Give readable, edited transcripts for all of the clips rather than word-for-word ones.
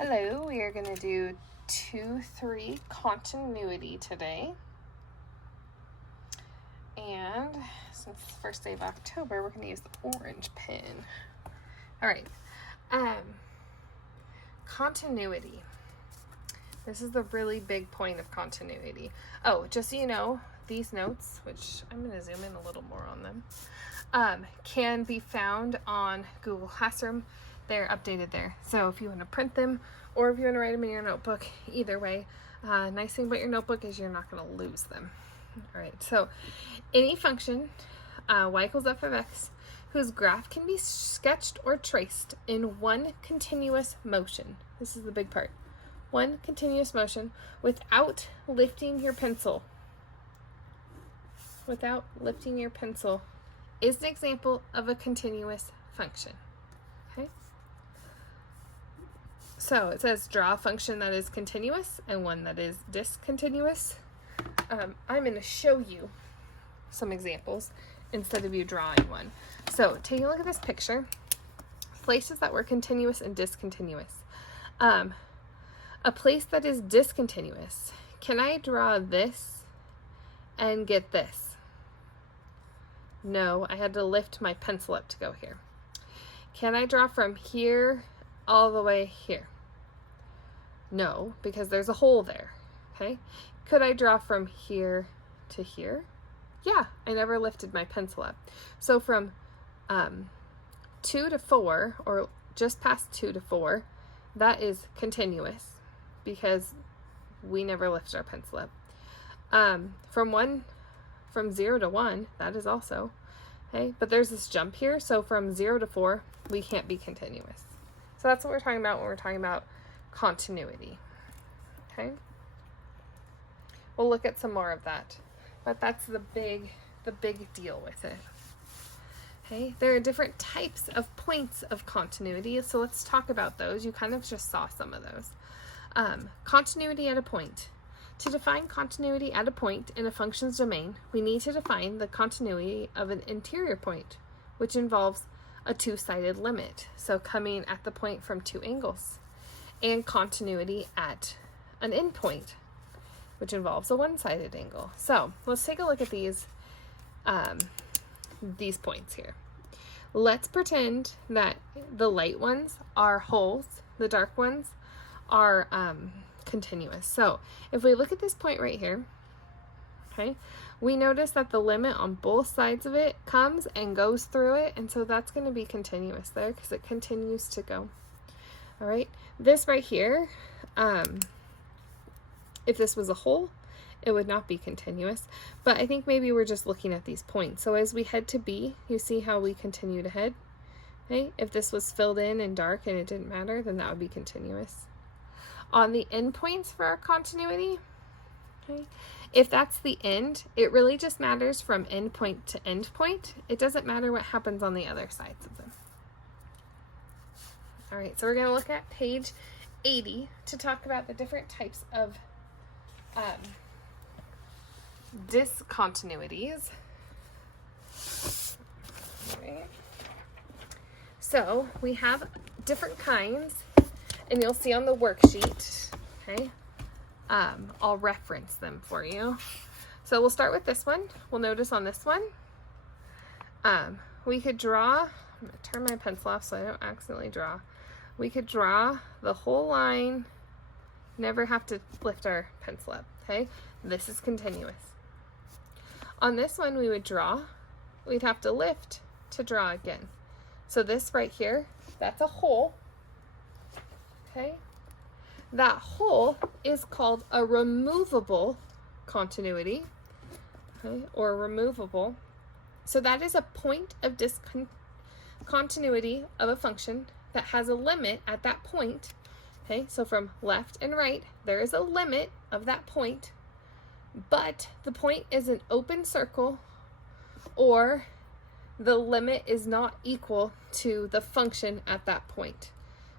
Hello, we are going to do 2-3 continuity today. And since it's the first day of October, we're going to use the orange pen. All right. Continuity. This is the really big point of continuity. Oh, just so you know, these notes, which I'm going to zoom in a little more on them, can be found on Google Classroom. They're updated there. So if you want to print them or if you want to write them in your notebook, either way, nice thing about your notebook is you're not going to lose them. All right, so any function, y equals f of x, whose graph can be sketched or traced in one continuous motion. This is the big part. One continuous motion without lifting your pencil. Without lifting your pencil is an example of a continuous function. Okay? So it says draw a function that is continuous and one that is discontinuous. I'm going to show you some examples instead of you drawing one. So take a look at this picture. Places that were continuous and discontinuous. A place that is discontinuous. Can I draw this and get this? No, I had to lift my pencil up to go here. Can I draw from here all the way here? No, because there's a hole there. Okay. Could I draw from here to here? Yeah, I never lifted my pencil up. So from 2 to 4, or just past 2 to 4, that is continuous because we never lift our pencil up. From 0 to 1, that is also. Okay, but there's this jump here, so from 0 to 4, we can't be continuous. So that's what we're talking about when we're talking about continuity. Okay? We'll look at some more of that, but that's the big deal with it. Okay, there are different types of points of continuity, so let's talk about those. You kind of just saw some of those. Continuity at a point. To define continuity at a point in a function's domain, we need to define the continuity of an interior point, which involves a two-sided limit, so coming at the point from two angles, and continuity at an endpoint, which involves a one-sided angle. So let's take a look at these points here. Let's pretend that the light ones are holes, the dark ones are continuous. So if we look at this point right here, okay, we notice that the limit on both sides of it comes and goes through it, and so that's going to be continuous there because it continues to go. All right, this right here, if this was a hole, it would not be continuous, but I think maybe we're just looking at these points. So as we head to B, you see how we continue to head. Okay? If this was filled in and dark and it didn't matter, then that would be continuous. On the endpoints for our continuity, okay, if that's the end, it really just matters from endpoint to endpoint. It doesn't matter what happens on the other sides of them. All right, so we're going to look at page 80 to talk about the different types of discontinuities. All right. So we have different kinds, and you'll see on the worksheet, okay? I'll reference them for you. So we'll start with this one. We'll notice on this one, we could draw, I'm going to turn my pencil off so I don't accidentally draw. We could draw the whole line, never have to lift our pencil up, okay? This is continuous. On this one, we would draw, we'd have to lift to draw again. So this right here, that's a hole, okay? That hole is called a removable continuity, okay, or removable. So that is a point of discontinuity of a function that has a limit at that point. Okay, so from left and right, there is a limit of that point, but the point is an open circle, or the limit is not equal to the function at that point.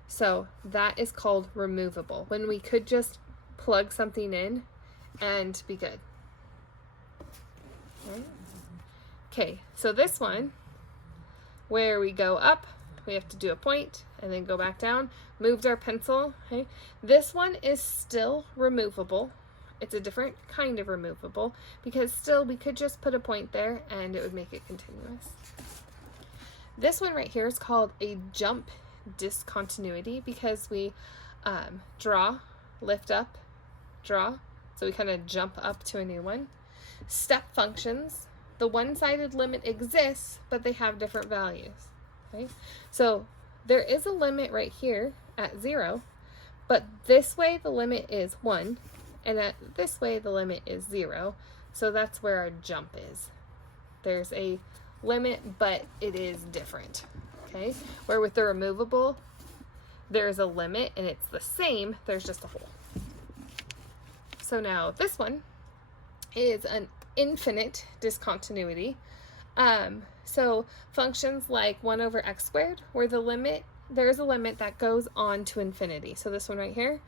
So that is called removable, when we could just plug something in and be good. Okay, so this one, where we go up, we have to do a point and then go back down. Moved our pencil. Okay, this one is still removable. It's a different kind of removable because still we could just put a point there and it would make it continuous. This one right here is called a jump discontinuity because we draw, lift up, draw. So we kind of jump up to a new one. Step functions. The one-sided limit exists, but they have different values. Okay? So there is a limit right here at 0, but this way the limit is 1, and at this way the limit is 0. So that's where our jump is. There's a limit, but it is different. Okay? Where with the removable, there's a limit and it's the same, there's just a hole. So now this one is an infinite discontinuity. So functions like 1 over x squared, where the limit, there's a limit that goes on to infinity. So this one right here,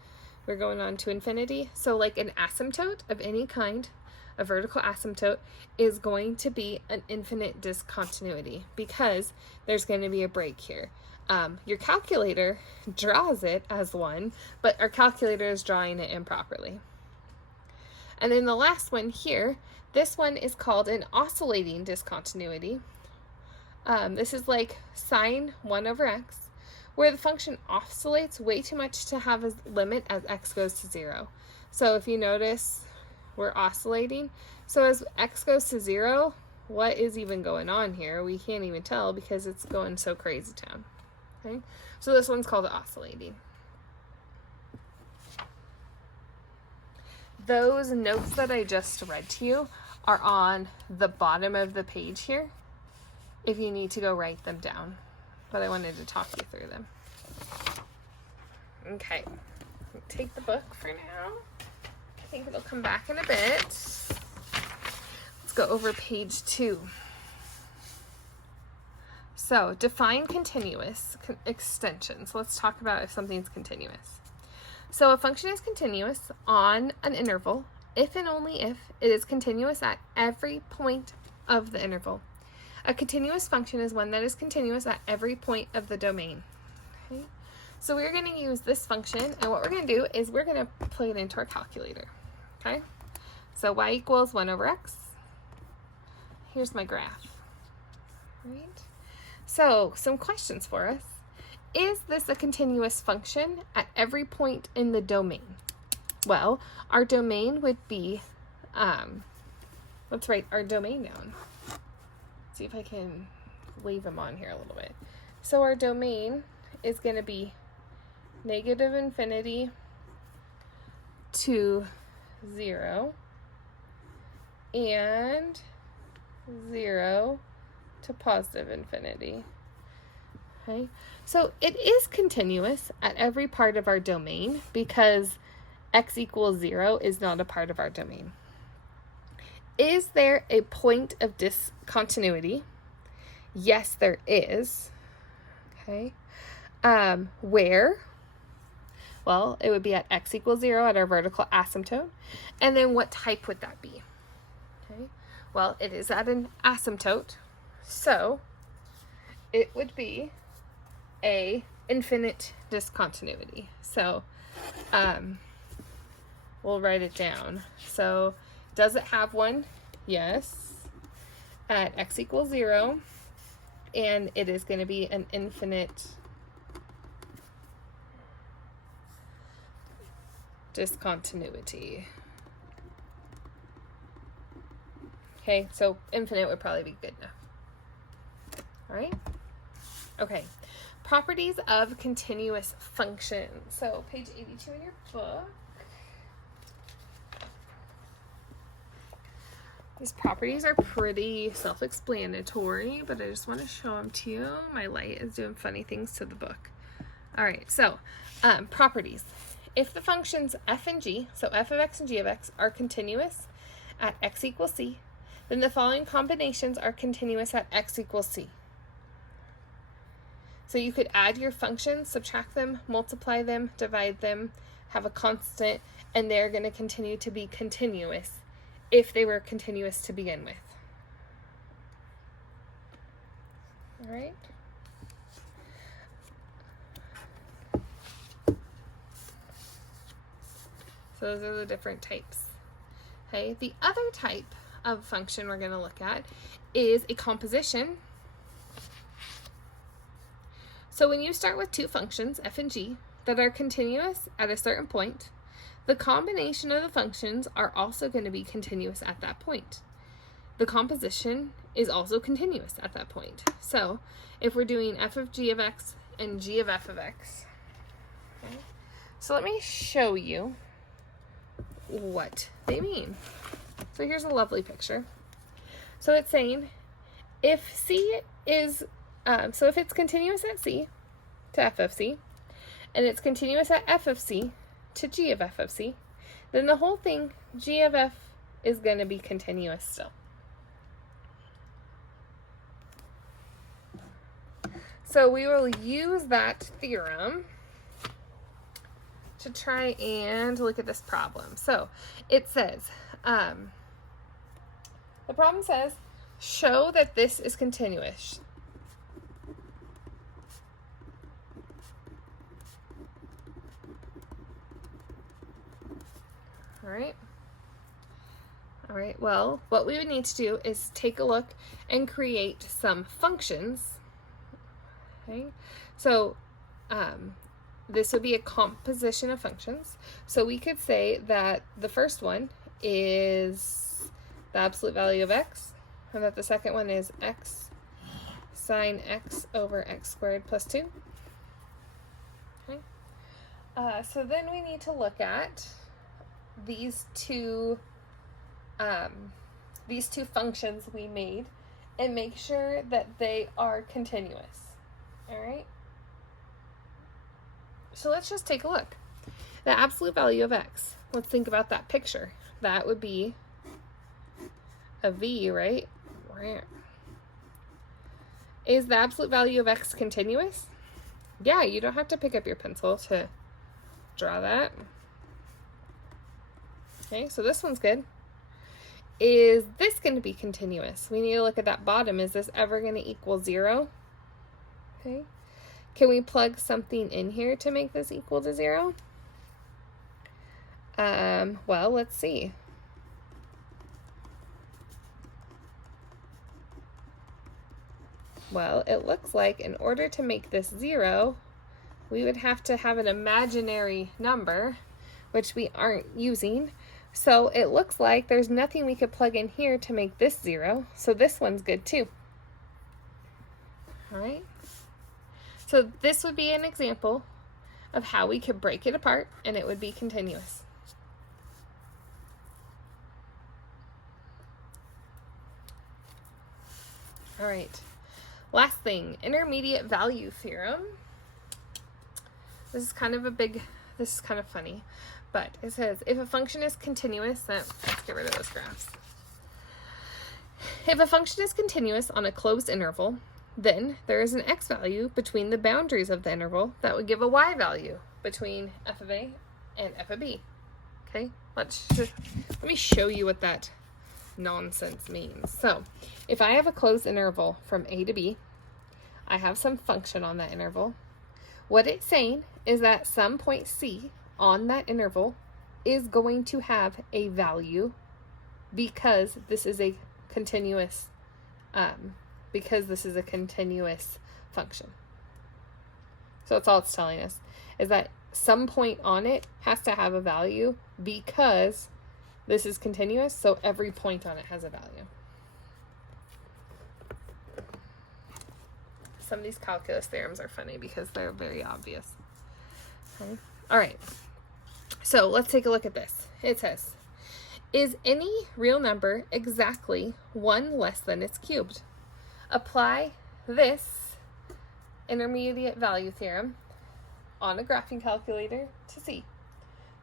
we're going on to infinity. So like an asymptote of any kind, a vertical asymptote, is going to be an infinite discontinuity because there's going to be a break here. Your calculator draws it as 1, but our calculator is drawing it improperly. And then the last one here, this one is called an oscillating discontinuity. This is like sine 1 over x, where the function oscillates way too much to have a limit as x goes to 0. So if you notice, we're oscillating. So as x goes to 0, what is even going on here? We can't even tell because it's going so crazy town. Okay? So this one's called oscillating. Those notes that I just read to you are on the bottom of the page here if you need to go write them down, but I wanted to talk you through them. Okay, take the book for now. I think it'll come back in a bit. Let's go over page 2. So define continuous extensions. Let's talk about if something's continuous. So a function is continuous on an interval if and only if it is continuous at every point of the interval. A continuous function is one that is continuous at every point of the domain. Okay? So we're going to use this function, and what we're going to do is we're going to plug it into our calculator. Okay? So y equals 1 over x. Here's my graph. Right? So some questions for us. Is this a continuous function at every point in the domain? Well, our domain would be, let's write our domain down. See if I can leave them on here a little bit. So our domain is going to be negative infinity to 0 and 0 to positive infinity. Okay, so it is continuous at every part of our domain because x equals 0 is not a part of our domain. Is there a point of discontinuity? Yes, there is. Okay, where? Well, it would be at x equals 0 at our vertical asymptote. And then what type would that be? Okay, well, it is at an asymptote, so it would be a infinite discontinuity. So we'll write it down. So does it have one? Yes. At x equals 0, and it is going to be an infinite discontinuity. Okay, so infinite would probably be good enough. All right? Okay. Properties of continuous functions. So page 82 in your book. These properties are pretty self-explanatory, but I just want to show them to you. My light is doing funny things to the book. All right, so properties. If the functions f and g, so f of x and g of x, are continuous at x equals c, then the following combinations are continuous at x equals c. So you could add your functions, subtract them, multiply them, divide them, have a constant, and they're going to continue to be continuous if they were continuous to begin with. All right? So those are the different types. Okay, the other type of function we're going to look at is a composition. So when you start with two functions, f and g, that are continuous at a certain point, the combination of the functions are also going to be continuous at that point. The composition is also continuous at that point. So if we're doing f of g of x and g of f of x, okay, so let me show you what they mean. So here's a lovely picture. So it's saying if c is, so if it's continuous at c to f of c, and it's continuous at f of c to g of f of c, then the whole thing, g of f, is going to be continuous still. So we will use that theorem to try and look at this problem. So it says, the problem says, show that this is continuous. All right, well, what we would need to do is take a look and create some functions. Okay, so this would be a composition of functions. So we could say that the first one is the absolute value of x, and that the second one is x sine x over x squared plus 2. Okay, so then we need to look at these two functions we made and make sure that they are continuous. All right, so let's just take a look. The absolute value of x, let's think about that picture. That would be a v, right? Is the absolute value of x continuous? Yeah, you don't have to pick up your pencil to draw that. Okay, so this one's good. Is this going to be continuous? We need to look at that bottom. Is this ever going to equal 0? Okay. Can we plug something in here to make this equal to 0? Well, let's see. Well, it looks like in order to make this 0, we would have to have an imaginary number, which we aren't using. So it looks like there's nothing we could plug in here to make this 0. So this one's good too. All right. So this would be an example of how we could break it apart and it would be continuous. All right. Last thing, intermediate value theorem. This is kind of funny, but it says if a function is continuous, let's get rid of those graphs. If a function is continuous on a closed interval, then there is an x value between the boundaries of the interval that would give a y value between f of a and f of b. Okay, let me show you what that nonsense means. So if I have a closed interval from a to b, I have some function on that interval. What it's saying is that some point c on that interval is going to have a value because this is a continuous function. So that's all it's telling us, is that some point on it has to have a value because this is continuous, so every point on it has a value. Some of these calculus theorems are funny because they're very obvious. Okay. All right, so let's take a look at this. It says, is any real number exactly 1 less than its cubed? Apply this intermediate value theorem on a graphing calculator to see.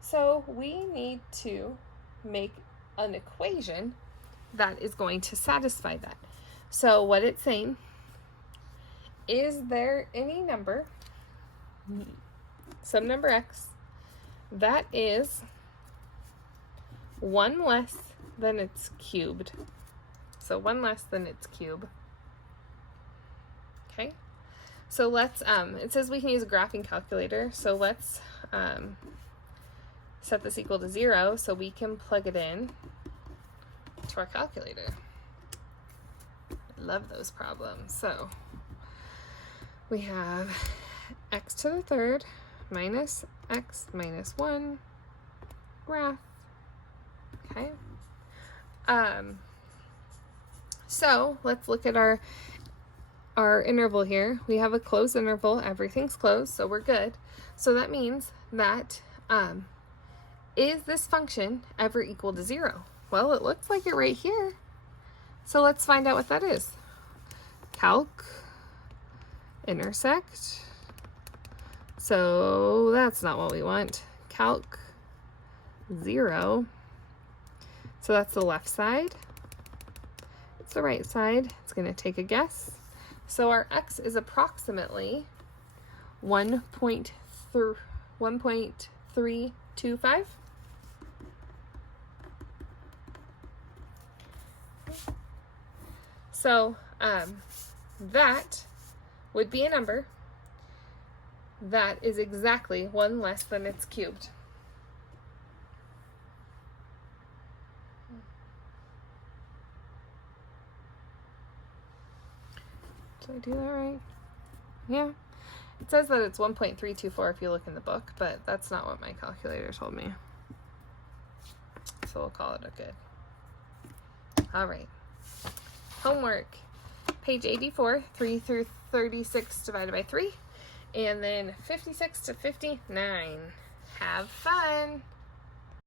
So we need to make an equation that is going to satisfy that. So what it's saying, is there any number, some number x, that is 1 less than its cubed? So 1 less than its cube. Okay, so let's, it says we can use a graphing calculator, so let's set this equal to 0 so we can plug it in to our calculator. I love those problems. So we have x to the third minus x minus 1 graph. Okay. So let's look at our interval here. We have a closed interval. Everything's closed, so we're good. So that means that is this function ever equal to 0? Well, it looks like it right here. So let's find out what that is. Calc, intersect. So that's not what we want. Calc 0. So that's the left side. It's the right side. It's going to take a guess. So our x is approximately 1.325. So that would be a number that is exactly 1 less than its cubed. Did I do that right? Yeah. It says that it's 1.324 if you look in the book, but that's not what my calculator told me. So we'll call it a good. All right. Homework. Page 84, 3 through 36 divided by 3, and then 56 to 59. Have fun!